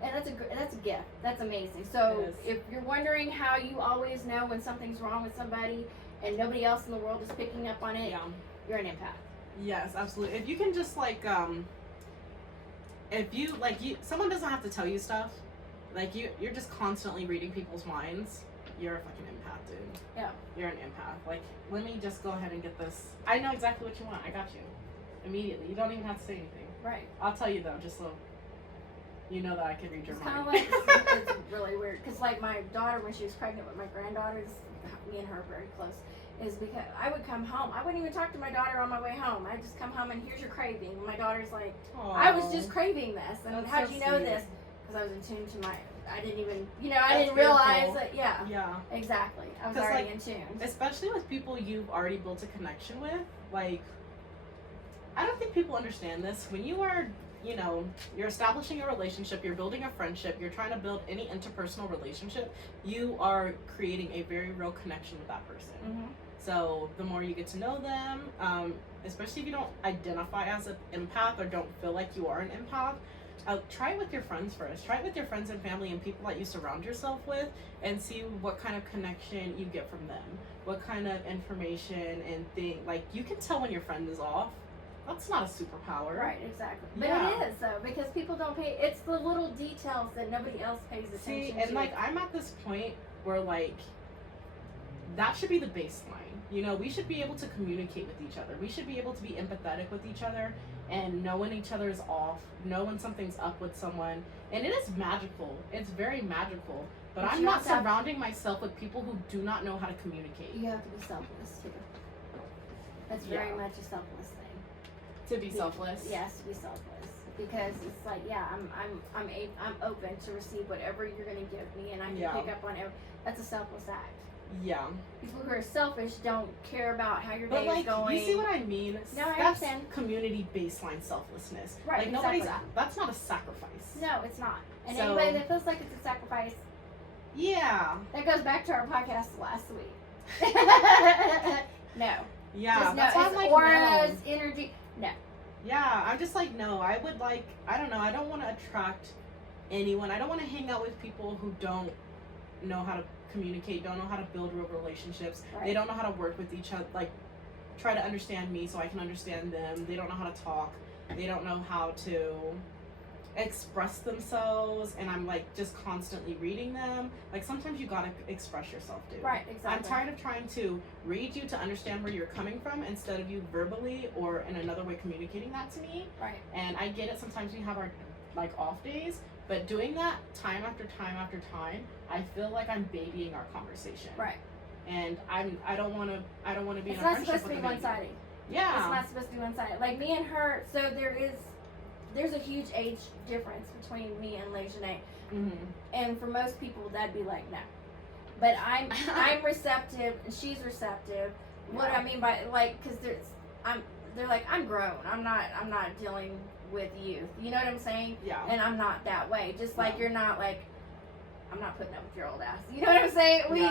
And that's a gift. That's amazing. So It is. if you're wondering how you always know when something's wrong with somebody and nobody else in the world is picking up on it, Yeah. you're an empath. Yes, absolutely. If you can just, like, if you, like, someone doesn't have to tell you stuff. Like, you're just constantly reading people's minds. You're a fucking empath, dude. Yeah. You're an empath. Like, let me just go ahead and get this. I know exactly what you want. I got you. Immediately. You don't even have to say anything. Right. I'll tell you, though, just so you know that I can read your It's mind. kind of like, it's really weird. Because, like, my daughter, when she was pregnant with my granddaughters, me and her are very close, is because I would come home. I wouldn't even talk to my daughter on my way home. I'd just come home and here's your craving. And my daughter's like, I was just craving this. And That's how'd so you know sweet. this? Because I was in tune to my, I didn't even, you know, I That's didn't realize beautiful. that, yeah. Yeah. Exactly. I was 'Cause, already like, in tune. Especially with people you've already built a connection with. Like, I don't think people understand this. When you are, you know, you're establishing a relationship, you're building a friendship, you're trying to build any interpersonal relationship, you are creating a very real connection with that person. Mm-hmm. So the more you get to know them, especially if you don't identify as an empath or don't feel like you are an empath, try it with your friends first. Try it with your friends and family and people that you surround yourself with, and see what kind of connection you get from them. What kind of information and thing. Like, you can tell when your friend is off. That's not a superpower. Right, exactly. But Yeah. it is, though, because people don't pay, it's the little details that nobody else pays attention See, to. and like, I'm at this point where, like, that should be the baseline. You know, we should be able to communicate with each other. We should be able to be empathetic with each other and know when each other is off, know when something's up with someone. And it is magical. It's very magical. But I'm you not also have- surrounding myself with people who do not know how to communicate. You have to be selfless, too. That's very Yeah. much a selfless thing. To be selfless. Yes, to be selfless. Because it's like, yeah, I'm open to receive whatever you're going to give me, and I can Yeah. pick up on it. That's a selfless act. Yeah. People who are selfish don't care about how your But day like, is going. you see what I mean? No, I That's understand. community baseline selflessness. Right, Like, nobody's, exactly. that's not a sacrifice. No, it's not. And So- anybody that feels like it's a sacrifice, Yeah. that goes back to our podcast last week. No. Yeah. Just That's no, why it's I'm like, auras, no. energy. No. Yeah, I'm just like, no, I would like, I don't know, I don't want to attract anyone. I don't want to hang out with people who don't know how to communicate, don't know how to build real relationships. Right. They don't know how to work with each other, like, try to understand me so I can understand them. They don't know how to talk. They don't know how to express themselves, and I'm like just constantly reading them. Like, sometimes you gotta express yourself, dude. Right, exactly. I'm tired of trying to read you to understand where you're coming from instead of you verbally or in another way communicating that to me. Right. And I get it, sometimes we have our like off days, but doing that time after time after time, I feel like I'm babying our conversation. Right. And I don't want to be It's in a not friendship supposed to with be a baby. one-sided. Yeah. It's not supposed to be one-sided. Like me and her, so there's a huge age difference between me and Lejeune. Mm-hmm. And for most people, that'd be like, no. But I'm receptive, and she's receptive. What Yeah. I mean by, like, because they're like, I'm grown. I'm not dealing with youth. You know what I'm saying? Yeah. And I'm not that way. Just like No. you're not like, I'm not putting up with your old ass. You know what I'm saying? We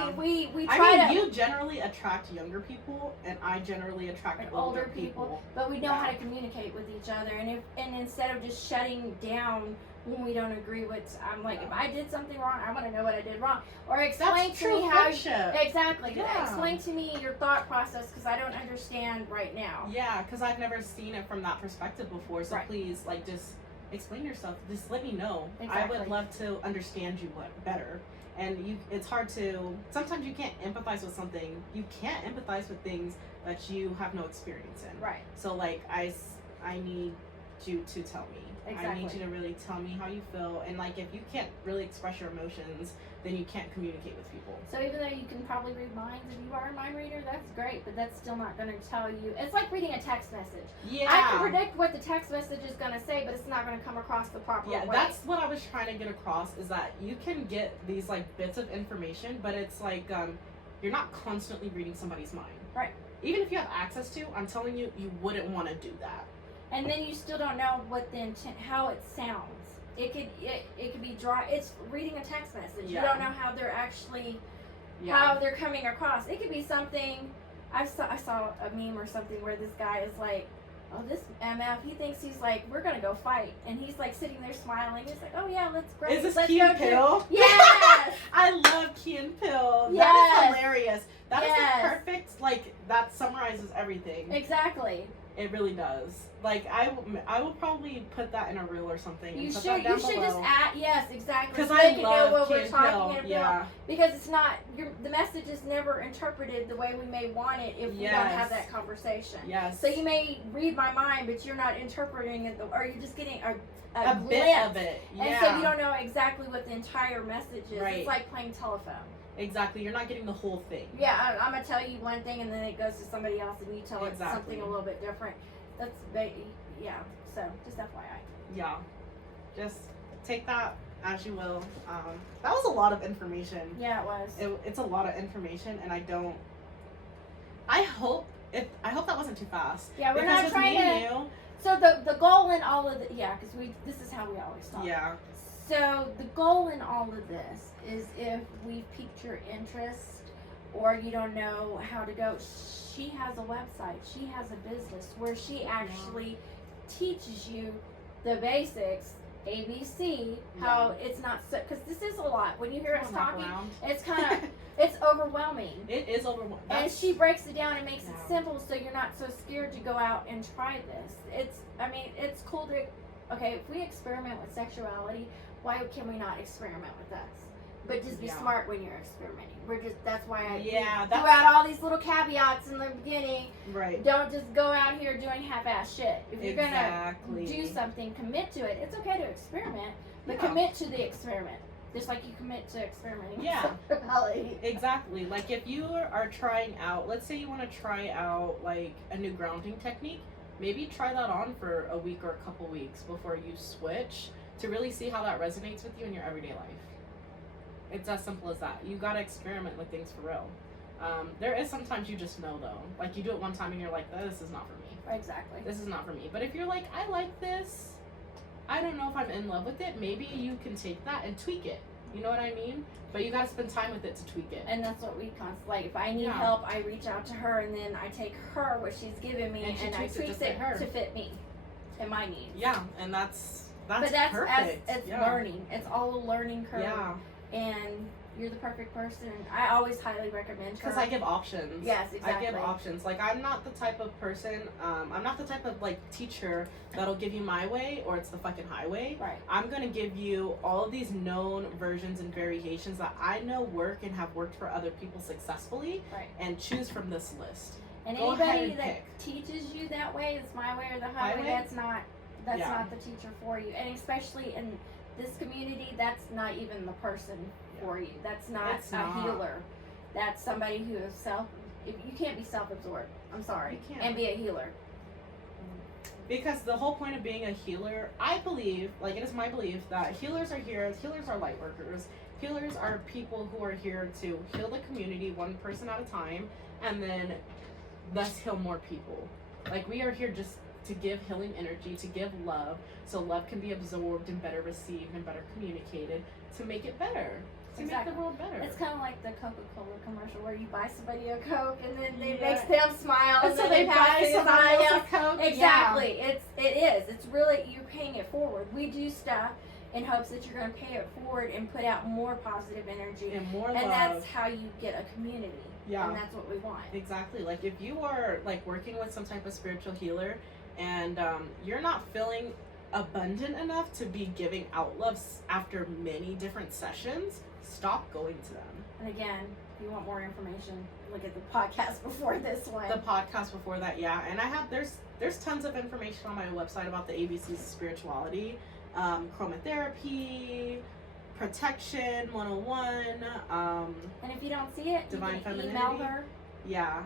I try mean, to. you generally attract younger people, and I generally attract older people. But we know how to communicate with each other, and instead of just shutting down when we don't agree with, I'm like, if I did something wrong, I want to know what I did wrong, or explain That's to true me how. friendship. Exactly. Yeah. Explain to me your thought process because I don't understand right now. Yeah, because I've never seen it from that perspective before. So Right. please, like, just explain yourself. Just let me know. Exactly. I would love to understand you better. And it's hard to. Sometimes you can't empathize with something. You can't empathize with things that you have no experience in. Right. So like I need you to tell me. Exactly. I need you to really tell me how you feel. And like if you can't really express your emotions, then you can't communicate with people. So even though you can probably read minds, if you are a mind reader, that's great. But that's still not going to tell you. It's like reading a text message. Yeah. I can predict what the text message is going to say, but it's not going to come across the proper way. Yeah, that's what I was trying to get across, is that you can get these like bits of information, but it's like you're not constantly reading somebody's mind. Right. Even if you have access to, I'm telling you, you wouldn't want to do that. And then you still don't know what the intent, how it sounds. It could be dry. It's reading a text message. Yeah. You don't know how they're actually, Yeah. how they're coming across. It could be something. I saw a meme or something where this guy is like, oh, this MF, he thinks he's like, we're gonna go fight, and he's like sitting there smiling. He's like, oh yeah, let's great. Is this let's Key go and Peele? Yes. I love Key and Peele. Yes. That is hilarious. That is Yes. the perfect, like, that summarizes everything. Exactly. It really does. Like, I will probably put that in a reel or something. You and put should. that down You should below. just add. Yes, exactly. Because So I they can know love what Key we're and talking Peele. about. Yeah. Because it's not. The message is never interpreted the way we may want it if we don't have that conversation. Yes. So you may read my mind, but you're not interpreting it, or you're just getting a a glimpse. bit of it. Yeah. And so you don't know exactly what the entire message is. Right. It's like playing telephone. Exactly. You're not getting the whole thing. Yeah, I'm gonna tell you one thing, and then it goes to somebody else, and you tell it Exactly. something a little bit different. That's yeah. So just FYI. Yeah. Just take that as you will. That was a lot of information. Yeah, it was. It's a lot of information, and I hope that wasn't too fast. Yeah, we're Because not with trying me to. and So the goal in all of because this is how we always talk. yeah. So the goal in all of this is if we piqued your interest or you don't know how to go, she has a website. She has a business where she actually teaches you the basics, ABC, how it's not so, because this is a lot. When you hear us talking, it's kind of, it's overwhelming. It is overwhelming. And she breaks it down and makes it Yeah. simple so you're not so scared to go out and try this. It's cool to, okay, if we experiment with sexuality, why can we not experiment with us? But just be Yeah. smart when you're experimenting. That's why I Yeah, threw out all these little caveats in the beginning. right. Don't just go out here doing half-ass shit. If you're Exactly. gonna do something, commit to it. It's okay to experiment, but Yeah. commit to the experiment. Just like you commit to experimenting with Yeah. sexuality. Exactly. Like if you are trying out, let's say you want to try out like a new grounding technique, maybe try that on for a week or a couple weeks before you switch to really see how that resonates with you in your everyday life. It's as simple as that. You gotta experiment with things for real. There is sometimes you just know though. Like you do it one time and you're like, this is not for me. Exactly. This is not for me. But if you're like, I like this, I don't know if I'm in love with it, maybe you can take that and tweak it. You know what I mean? But you gotta spend time with it to tweak it. And that's what we constantly, like, if I need Yeah. help, I reach out to her and then I take her, what she's given me, And she and I tweaks it tweak just it like her. to fit me and my needs. Yeah, and that's But that's perfect. it's Yeah. learning. It's all a learning curve. Yeah, And you're the perfect person. I always highly recommend her. because I give options. Yes, exactly. I give options. Like I'm not the type of person. I'm not the type of like teacher that'll give you my way or it's the fucking highway. Right. I'm gonna give you all of these known versions and variations that I know work and have worked for other people successfully. Right. And choose from this list. And Go ahead anybody and that pick. teaches you that way, it's my way or the highway. Highway? That's Yeah. not the teacher for you. And especially in this community, that's not even the person for you. That's not It's a not. healer. That's somebody who is if you can't be self-absorbed. I'm sorry. You can't. And be a healer. Because the whole point of being a healer, I believe, like it is my belief that healers are here. Healers are light workers. Healers are people who are here to heal the community one person at a time, and then thus heal more people. Like we are here just to give healing energy, to give love, so love can be absorbed and better received and better communicated to make it better, to make the world better. It's kind of like the Coca-Cola commercial where you buy somebody a Coke and then it Yeah. makes them smile, And and so then they pass buy it to somebody somebody else else. a Coke. Exactly. It's really, you're paying it forward. We do stuff in hopes that you're going to pay it forward and put out more positive energy, And more and love. that's how you get a community. Yeah. And that's what we want. Exactly. Like if you are like working with some type of spiritual healer and you're not feeling abundant enough to be giving out love after many different sessions, stop going to them. And again, if you want more information, look at the podcast before this one. The podcast before that, yeah. And I have there's tons of information on my website about the ABCs of spirituality, chromotherapy, protection 101. And if you don't see it, Divine you can femininity. email her. Yeah,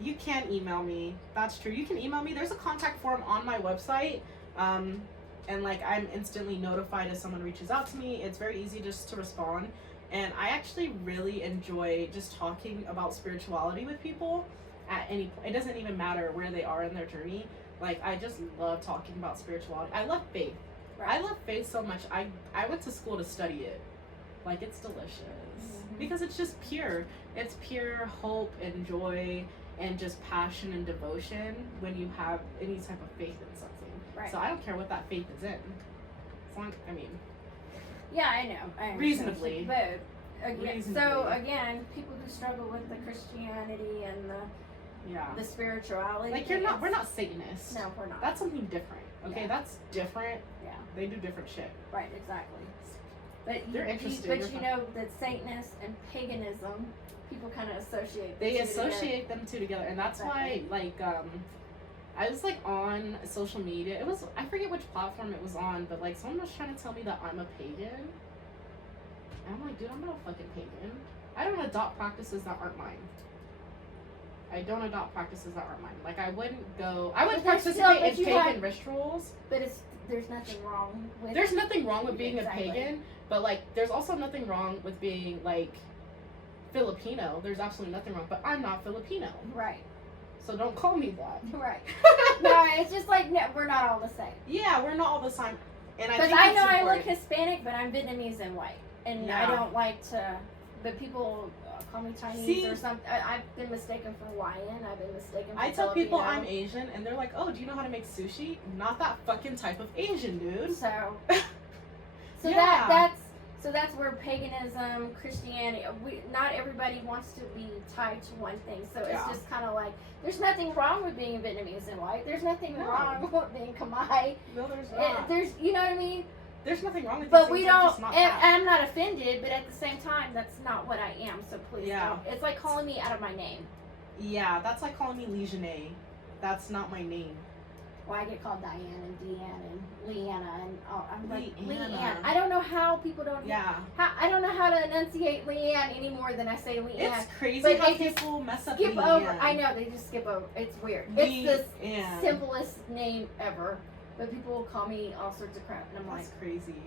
you can email me. That's true. You can email me. There's a contact form on my website. And like I'm instantly notified if someone reaches out to me. It's very easy just to respond. And I actually really enjoy just talking about spirituality with people at any point. It doesn't even matter where they are in their journey. Like I just love talking about spirituality. I love faith. Right. I love faith so much. I went to school to study it. Like it's delicious. Because it's just pure. It's pure hope and joy and just passion and devotion when you have any type of faith in something. Right. So I don't care what that faith is in. As long, I mean, Yeah, I know. I understand. Reasonably. But again, Reasonably. so again, people who struggle with the Christianity and yeah. the spirituality. Like we're not Satanists. No, we're not. That's something different. Okay, Yeah. that's different. Yeah. They do different shit. Right, exactly. But They're you, interesting. But They're you fun. know that Satanism and paganism, people kind of associate. They the two together. associate them two together, and that's Exactly. why like I was like on social media. It was, I forget which platform it was on, but like someone was trying to tell me that I'm a pagan. And I'm like, dude, I'm not a fucking pagan. I don't adopt practices that aren't mine. I don't adopt practices that aren't mine. Like I wouldn't But there's participate still- but in you pagan have- rituals. But there's nothing wrong with. There's nothing wrong with being Exactly. a pagan, but like there's also nothing wrong with being like Filipino. There's absolutely nothing wrong, but I'm not Filipino. Right. So don't call me that. Right. No, it's just like no, we're not all the same. Yeah, we're not all the same. And I Because think I it's know I look important. Hispanic, but I'm Vietnamese and white, and I Yeah. don't like to. But people call me Chinese See- or something. I've been mistaken for Hawaiian. I've been mistaken for I tell people Filipino. I'm Asian, and they're like, "Oh, do you know how to make sushi?" Not that fucking type of Asian, dude. So Yeah. that's where paganism, Christianity. Not everybody wants to be tied to one thing. So it's Yeah. just kind of like there's nothing wrong with being Vietnamese and white. There's nothing No. wrong with being Khmer. No, there's not. There's you know what I mean. There's nothing wrong with But these we things, they're don't, just not and that. I'm not offended, but at the same time, that's not what I am, so please Yeah. don't. It's like calling me out of my name. Yeah, that's like calling me Legionnaire. That's not my name. Well, I get called Diane and Deanne and Leanna, and I'm like, Leanna. Leanne. I don't know how people don't, Yeah. I don't know how to enunciate Leanne any more than I say Leanne. It's crazy But how they just people mess up Skip Leanne. over, I know, they just skip over. It's weird. It's the Leanne. simplest name ever, but people will call me all sorts of crap, and I'm like, That's crazy.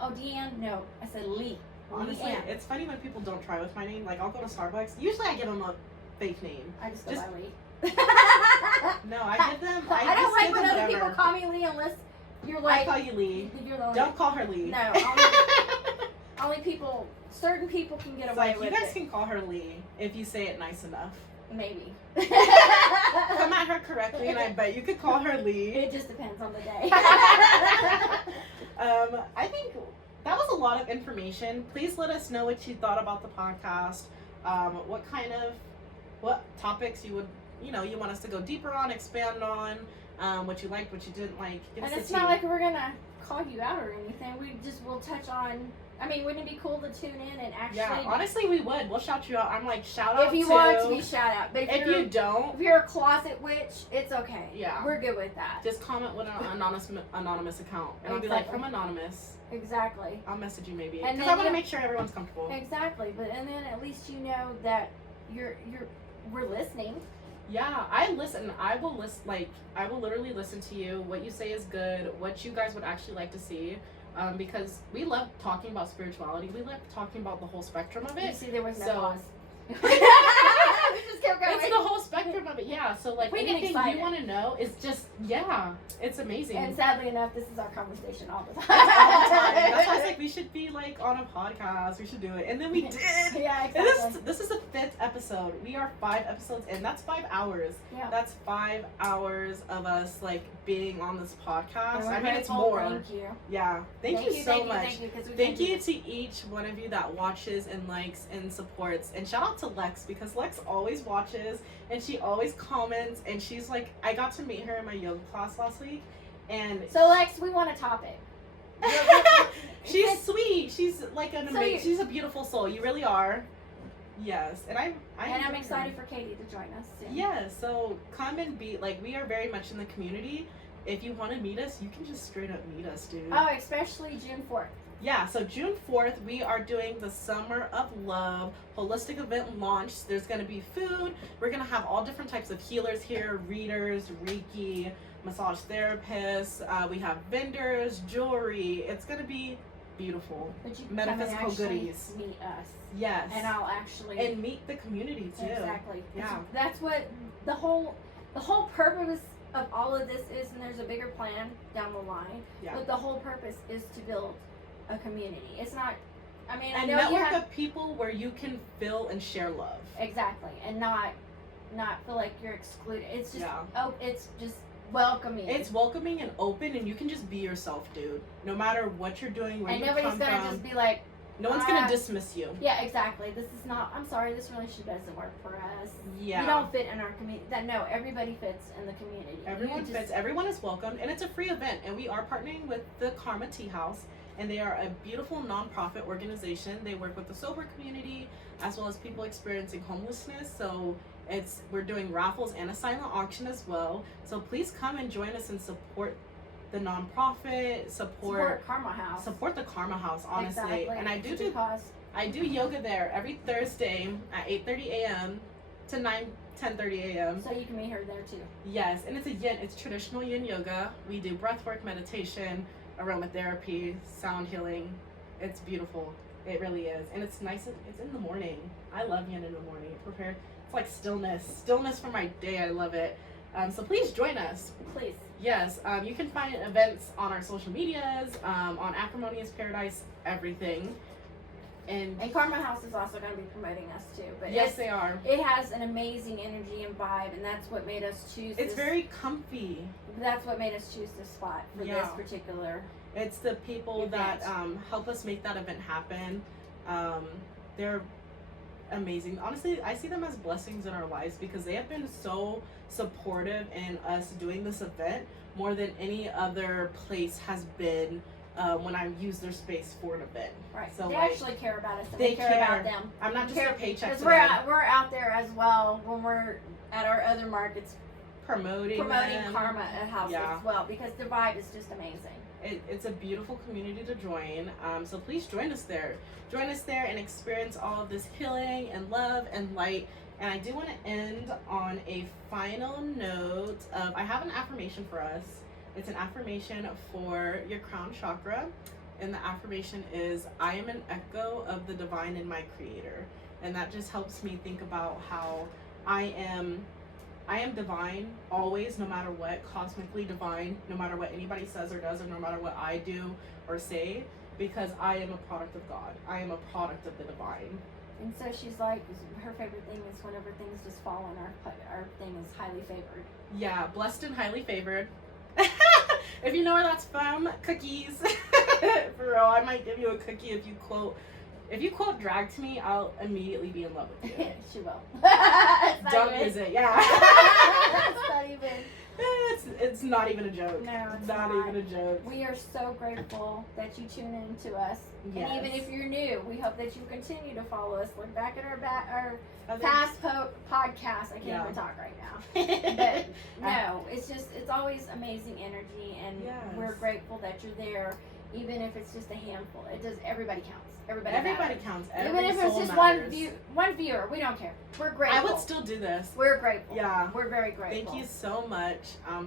oh, Deanne? No, I said Lee. Honestly, Leanne. it's funny when people don't try with my name. Like, I'll go to Starbucks. Usually I give them a fake name. I just go Just- by Lee. No, I give them. I don't just like give when them other whatever. people call me Lee unless you're I like, call you Lee. you're the only, Don't call her Lee. no, only people, certain people can get It's away like, with you guys it. can call her Lee if you say it nice enough. Maybe. Come at her correctly, and I bet you could call her Lee. It just depends on the day. I think that was a lot of information. Please let us know what you thought about the podcast. What topics you would, you want us to go deeper on, expand on, what you liked, what you didn't like. Give And us it's a not tea. like we're gonna call you out or anything. We'll touch on. I mean, wouldn't it be cool to tune in and actually? Yeah, honestly, we would. We'll shout you out. I'm like, shout out if you to, want to be shout out, but if you don't, if you're a closet witch, it's okay. Yeah. We're good with that. just comment with an anonymous account, and I'll be like, Exactly. from anonymous. Exactly. I'll message you maybe, And because then I want to you- make sure everyone's comfortable. Exactly. But and then at least you know that we're listening. Yeah, I listen. I will I will literally listen to you. What you say is good. What you guys would actually like to see. Because we love talking about spirituality. We love talking about the whole spectrum of You it. see, there was no So- pause. kept going. It's the whole spectrum of it. Yeah. So like We get anything excited. you want to know is just it's amazing. And sadly enough, this is our conversation all the time. It's all the time. That's why I was like, we should be like on a podcast. We should do it, and then we did. Yeah, And exactly. this is the 5th episode. We are 5 episodes in. That's 5 hours. Yeah. That's 5 hours of us like being on this podcast. And we're I mean, it's grateful. more. Thank you. Yeah. Thank you so much. Thank you, 'cause we Thank can't do you this. to each one of you that watches and likes and supports. And shout out to Lex, because Lex always watches and she always comments. And she's like, I got to meet her in my yoga class last week. And So, Lex, we want a topic. she's sweet. She's like an So amazing. She's a beautiful soul. You really are. Yes. And I'm I'm excited for Katie to join us soon. Yeah, so come and be like, we are very much in the community. If you want to meet us, you can just straight up meet us, dude. Oh, especially June 4th. Yeah, so June 4th, we are doing the Summer of Love holistic event launch. There's going to be food. We're going to have all different types of healers here, readers, Reiki, massage therapists. We have vendors, jewelry. It's going to be beautiful. But you can Metaphysical come and actually goodies. meet us. Yes. And I'll actually... And meet the community, too. Exactly. Yeah. That's what the whole purpose of all of this is, and there's a bigger plan down the line. Yeah. But the whole purpose is to build a community. It's not, I mean, A I know you network have... of people where you can feel and share love. Exactly. And not feel like you're excluded. It's just, Yeah. it's just welcoming. It's welcoming and open, and you can just be yourself, dude. No matter what you're doing, where and you nobody's come gonna from. just be like, No one's gonna dismiss you. yeah, exactly. This is not, I'm sorry, this relationship doesn't work for us. Yeah. You don't fit in our community. No, everybody fits in the community. Everyone You fits. Everyone is welcomed, and it's a free event. And we are partnering with the Karma Tea House, and they are a beautiful nonprofit organization. They work with the sober community as well as people experiencing homelessness. So we're doing raffles and a silent auction as well. So please come and join us and support the nonprofit. Support Karma House. Support the Karma House, honestly. Exactly. And I It's do a good cause. I do yoga there every Thursday at 8:30 a.m. to 10:30 a.m. So you can meet her there too. Yes, and it's traditional yin yoga. We do breathwork, meditation, aromatherapy, sound healing. It's beautiful. It really is. And it's nice. It's in the morning. I love yin in the morning. It's like stillness for my day. I love it. So please join us. Please. Yes, you can find events on our social medias, on Acrimonious Paradise, everything. And Karma House is also going to be promoting us too. But yes, they are. It has an amazing energy and vibe, and that's what made us choose. It's very comfy. That's what made us choose this spot for this particular. It's the people event. that help us make that event happen. They're amazing. Honestly, I see them as blessings in our lives because they have been so supportive in us doing this event more than any other place has been. When I use their space for an event. Right. So they like, actually care about us. And they we care about them. I'm not just a paycheck Because to we're them. we're out there as well when we're at our other markets promoting them. Karma House Yeah. as well because the vibe is just amazing. It's a beautiful community to join. So please join us there. Join us there and experience all of this healing and love and light. And I do want to end on a final note of I have an affirmation for us. It's an affirmation for your crown chakra. And the affirmation is, I am an echo of the divine in my creator. And that just helps me think about how I am divine always, no matter what, cosmically divine, no matter what anybody says or does, or no matter what I do or say, because I am a product of God. I am a product of the divine. And so she's like, her favorite thing is whenever things just fall in our thing is highly favored. Yeah, blessed and highly favored. If you know where that's from, cookies. For real, I might give you a cookie if you quote drag to me, I'll immediately be in love with you. She will. Don't use it, yeah. It's not even. It's not even a joke. No, it's not even a joke. We are so grateful that you tune in to us. Yes. And even if you're new, we hope that you continue to follow us. Look back at our Other- past podcasts. I can't even talk right now. But no, it's always amazing energy, and Yes. we're grateful that you're there, even if it's just a handful. It does. Everybody counts. Everybody Everybody counts. Even if it's just one viewer, we don't care. We're grateful. I would still do this. We're grateful. Yeah. We're very grateful. Thank you so much.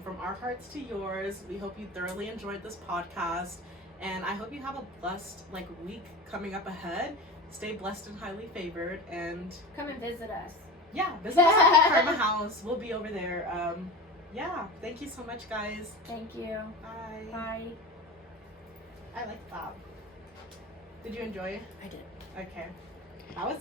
From our hearts to yours, we hope you thoroughly enjoyed this podcast, and I hope you have a blessed week coming up ahead. Stay blessed and highly favored, and Come and visit us. yeah, visit us at the Karma House. We'll be over there. Yeah, thank you so much, guys. Thank you. Bye. Bye. I like that. Did you enjoy it? I did. Okay. That was